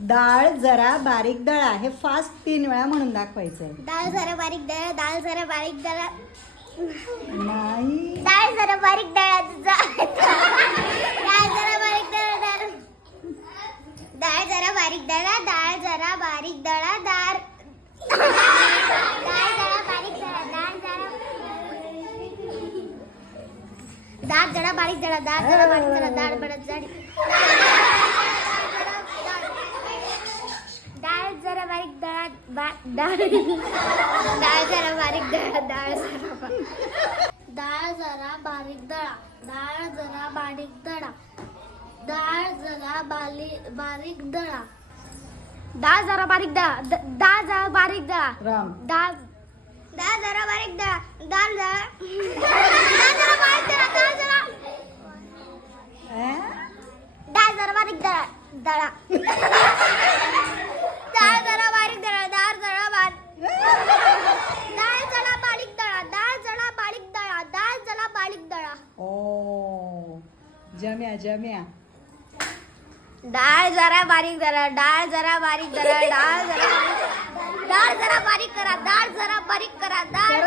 डाळ जरा बारीक दळा हे फास्ट तीन वेळा म्हणून दाखवायचंय डाळ जरा बारीक दळा डाळ जरा बारीक दळा नाही डाळ जरा बारीक दळा तुझा डाळ जरा बारीक दळा डाळ डाळ जरा बारीक दळा डाळ जरा बारीक दळा डाळ डाळ जरा बारीक दळा डाळ जरा डाळ जरा बारीक दळा डाळ जरा बारीक दळा डाळ बडत जाडी बा- डाळ डाळ जरा बारीक दळा डाळ जरा बारीक डाळ जरा बारीक दळा डाळ जरा बारीक दळा डाळ जरा बाली बारीक दळा डाळ जरा बारीक दळा द- डाळ जरा बारीक दळा राम डाळ डाळ जरा बारीक दळा डाळ जरा डाळ जरा बारीक दळा डाळ जरा? डाळ जरा बारीक दळा दळा जम्या जम्या. डाळ जरा बारीक करा डाळ जरा बारीक करा डाळ जरा बारीक डाळ जरा बारीक करा डाळ जरा बारीक करा डाळ.